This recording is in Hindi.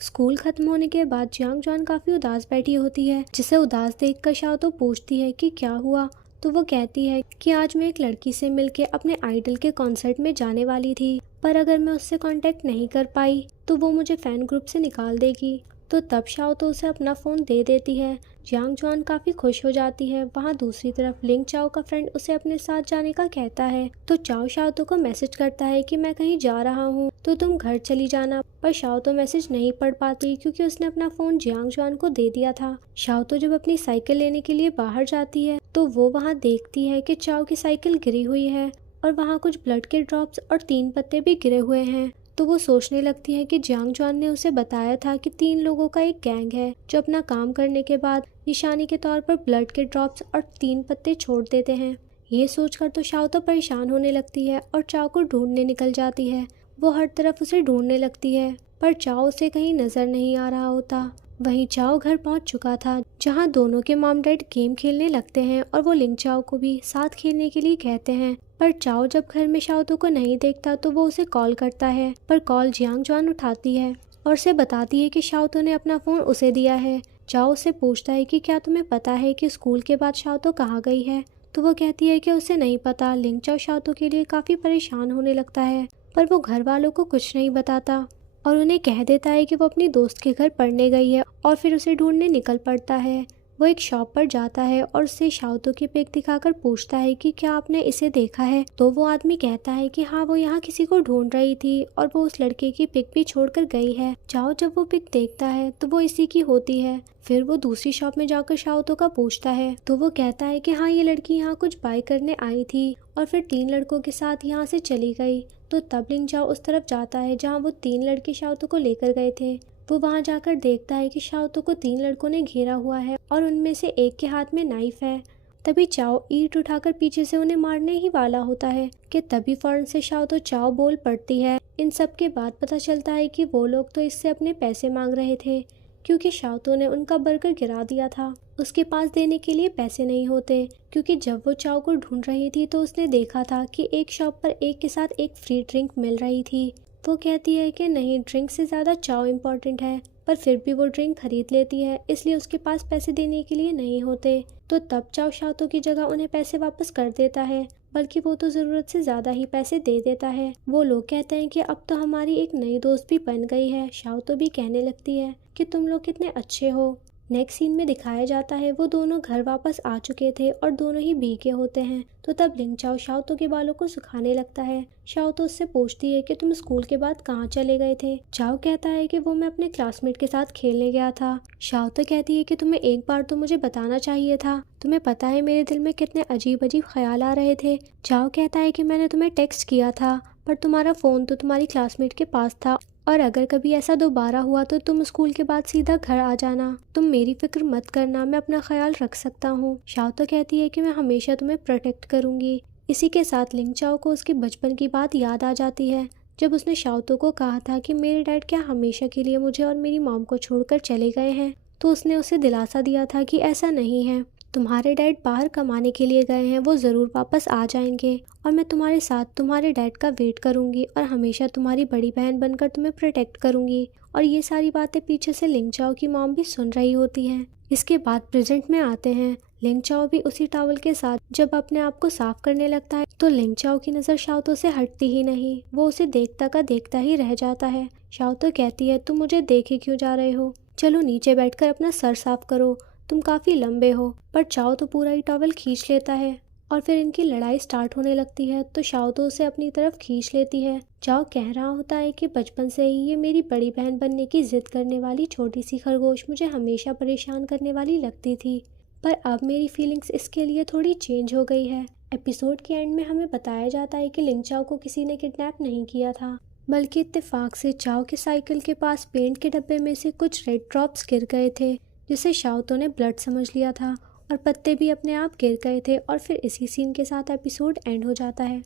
स्कूल खत्म होने के बाद जियांग जॉन काफी उदास बैठी होती है, जिसे उदास देखकर शाओ तो पूछती है कि क्या हुआ। तो वो कहती है कि आज मैं एक लड़की से मिलके अपने आइडल के कॉन्सर्ट में जाने वाली थी, पर अगर मैं उससे कांटेक्ट नहीं कर पाई तो वो मुझे फैन ग्रुप से निकाल देगी। तो तब शाओ तो उसे अपना फ़ोन दे देती है। जियांग जॉन काफ़ी खुश हो जाती है। वहाँ दूसरी तरफ लिंग चाओ का फ्रेंड उसे अपने साथ जाने का कहता है, तो चाओ शाओ को मैसेज करता है कि मैं कहीं जा रहा हूँ तो तुम घर चली जाना। पर शाओ तो मैसेज नहीं पढ़ पाती क्योंकि उसने अपना फ़ोन जियांग जॉन को दे दिया था। शाओ तो जब अपनी साइकिल लेने के लिए बाहर जाती है तो वो वहाँ देखती है कि चाओ की साइकिल गिरी हुई है और वहाँ कुछ ब्लड के ड्रॉप्स और 3 पत्ते भी गिरे हुए हैं। तो वो सोचने लगती है कि जियांग जॉन ने उसे बताया था कि 3 लोगों का एक गैंग है जो अपना काम करने के बाद निशानी के तौर पर ब्लड के ड्रॉप्स और 3 पत्ते छोड़ देते हैं। ये सोचकर तो शाओ तो परेशान होने लगती है और चाओ को ढूंढने निकल जाती है। वो हर तरफ उसे ढूंढने लगती है पर चाओ उसे कहीं नजर नहीं आ रहा होता। वहीं चाओ घर पहुंच चुका था, जहां दोनों के मॉम डैड गेम खेलने लगते हैं और वो लिंग चाओ को भी साथ खेलने के लिए कहते हैं। पर चाओ जब घर में शाओ को नहीं देखता तो वो उसे कॉल करता है, पर कॉल जियांग जॉन उठाती है और उसे बताती है कि शाओ ने अपना फ़ोन उसे दिया है। चाओ उससे पूछता है कि क्या तुम्हें पता है कि स्कूल के बाद शाओ कहाँ गई है। तो वो कहती है कि उसे नहीं पता। लिंग चाओ शाओ के लिए काफ़ी परेशान होने लगता है, पर वो घर वालों को कुछ नहीं बताता और उन्हें कह देता है कि वो अपनी दोस्त के घर पढ़ने गई है और फिर उसे ढूंढने निकल पड़ता है। वो एक शॉप पर जाता है और उससे शाओ की पिक दिखाकर पूछता है कि क्या आपने इसे देखा है। तो वो आदमी कहता है कि हाँ, वो यहाँ किसी को ढूंढ रही थी और वो उस लड़के की पिक भी छोड़कर गई है। चाओ जब वो पिक देखता है तो वो इसी की होती है। फिर वो दूसरी शॉप में जाकर शाओ का पूछता है तो वो कहता है कि हाँ, ये लड़की यहाँ कुछ बाय करने आई थी और फिर 3 लड़कों के साथ यहाँ से चली गई। तो तब लिंग चाओ उस तरफ जाता है जहाँ वो 3 लड़के शाओ को लेकर गए थे। वो वहां जाकर देखता है कि शाओ को 3 लड़कों ने घेरा हुआ है और उनमें से एक के हाथ में नाइफ है। तभी चाओ ईंट उठाकर पीछे से उन्हें मारने ही वाला होता है कि तभी फौरन से शाओ तो चाओ बोल पड़ती है। इन सब के बाद पता चलता है कि वो लोग तो इससे अपने पैसे मांग रहे थे, क्योंकि शाओ ने उनका बर्गर गिरा दिया था। उसके पास देने के लिए पैसे नहीं होते, क्योंकि जब वो चाओ को ढूंढ रही थी तो उसने देखा था कि एक शॉप पर एक के साथ एक फ्री ड्रिंक मिल रही थी। वो कहती है कि नहीं, ड्रिंक से ज़्यादा चाओ इम्पोर्टेंट है, पर फिर भी वो ड्रिंक खरीद लेती है, इसलिए उसके पास पैसे देने के लिए नहीं होते। तो तब चाओ शाओ की जगह उन्हें पैसे वापस कर देता है, बल्कि वो तो ज़रूरत से ज़्यादा ही पैसे दे देता है। वो लोग कहते हैं कि अब तो हमारी एक नई दोस्त भी बन गई है। शाओ भी कहने लगती है कि तुम लोग कितने अच्छे हो। नेक्स्ट सीन में दिखाया जाता है वो दोनों घर वापस आ चुके थे और दोनों ही भीगे होते हैं। तो तब लिंग चाओ शाओ के बालों को सुखाने लगता है। शाओ उससे पूछती है कि तुम स्कूल के बाद कहाँ चले गए थे। चाओ कहता है कि वो मैं अपने क्लासमेट के साथ खेलने गया था। शाओ कहती है कि तुम्हें एक बार तो मुझे बताना चाहिए था। तुम्हें पता है मेरे दिल में कितने अजीब अजीब ख्याल आ रहे थे। चाओ कहता है कि मैंने तुम्हें टेक्स्ट किया था, पर तुम्हारा फ़ोन तो तुम्हारी क्लासमेट के पास था और अगर कभी ऐसा दोबारा हुआ तो तुम स्कूल के बाद सीधा घर आ जाना। तुम मेरी फिक्र मत करना, मैं अपना ख्याल रख सकता हूँ। शाओ कहती है कि मैं हमेशा तुम्हें प्रोटेक्ट करूँगी। इसी के साथ लिंग चाओ को उसके बचपन की बात याद आ जाती है, जब उसने शाओ को कहा था कि मेरे डैड क्या हमेशा के लिए मुझे और मेरी मॉम को छोड़कर चले गए हैं। तो उसने उसे दिलासा दिया था कि ऐसा नहीं है, तुम्हारे डैड बाहर कमाने के लिए गए हैं, वो ज़रूर वापस आ जाएंगे और मैं तुम्हारे साथ तुम्हारे डैड का वेट करूंगी और हमेशा तुम्हारी बड़ी बहन बनकर तुम्हें प्रोटेक्ट करूंगी। और ये सारी बातें पीछे से लिंग चाओ की मॉम भी सुन रही होती हैं। इसके बाद प्रेजेंट में आते हैं। लिंग चाओ भी उसी टॉवल के साथ जब अपने आप को साफ करने लगता है तो लिंग चाओ की नज़र शाओ से हटती ही नहीं। वो उसे देखता का देखता ही रह जाता है। शाओ कहती है तुम मुझे देखे क्यों जा रहे हो, चलो नीचे बैठकर अपना सर साफ करो, तुम काफ़ी लंबे हो। पर चाओ तो पूरा ही टॉवल खींच लेता है और फिर इनकी लड़ाई स्टार्ट होने लगती है। तो शाओ तो उसे अपनी तरफ खींच लेती है। चाओ कह रहा होता है कि बचपन से ही ये मेरी बड़ी बहन बनने की जिद करने वाली छोटी सी खरगोश मुझे हमेशा परेशान करने वाली लगती थी, पर अब मेरी फीलिंग्स इसके लिए थोड़ी चेंज हो गई है। एपिसोड के एंड में हमें बताया जाता है कि लिंग चाओ को किसी ने किडनैप नहीं किया था, बल्कि इत्तेफाक से चाओ के साइकिल के पास पेंट के डब्बे में से कुछ रेड ड्रॉप्स गिर गए थे, जिसे शाओ ने ब्लड समझ लिया था और पत्ते भी अपने आप गिर गए थे। और फिर इसी सीन के साथ एपिसोड एंड हो जाता है।